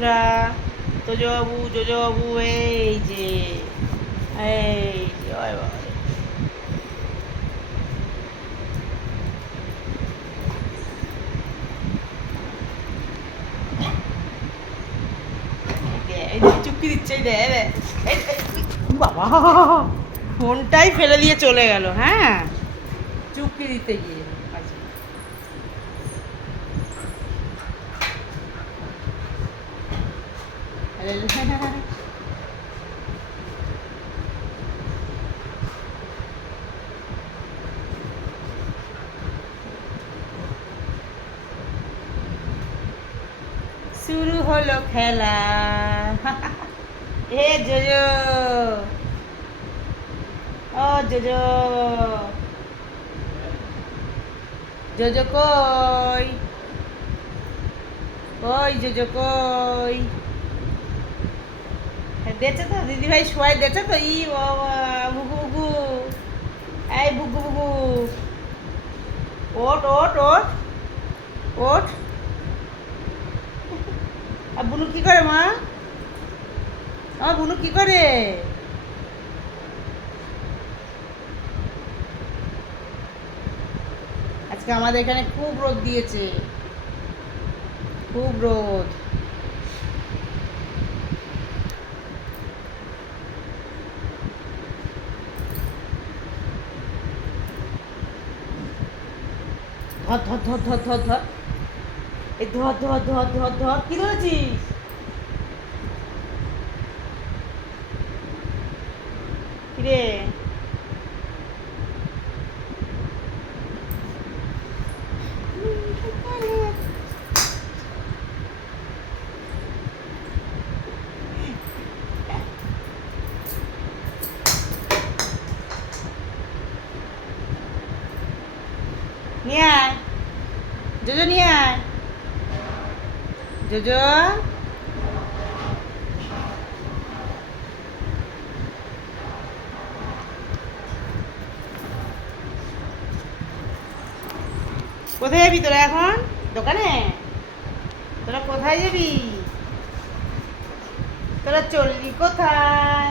বন্ধুরা, তোজবাবু এই যে ওই বাবা চুক্তি দিচ্ছে বাবা, ফোনটাই ফেলে দিয়ে চলে গেল। হ্যাঁ, চুক্তি দিতে গিয়ে শুরু হলো খেলা। এ জোজো, ও জোজো, জোজো কই, কই জোজো কই? দেখছে তো দিদিভাই, সবাই দেখছে তো। ই বাবা, বুগু বুগু, এই বুগু বুগু, ওঠ ওঠ ওঠ ওঠ। আর বুনু কি করে মা? আমার বুনু কি করে? আজকে আমাদের এখানে খুব রোদ দিয়েছে, খুব রোদ। ধর ধর ধর ধর ধর ধর, এই ধর ধর ধর ধর ধর। কি ধরেছিস? কিরে, নিয়ে আয় জোজো, নিয়ে আয় জোজো। কোথায় যাবি তোরা এখন? দোকানে? তোরা কোথায় যাবি? তোরা চললি কোথায়?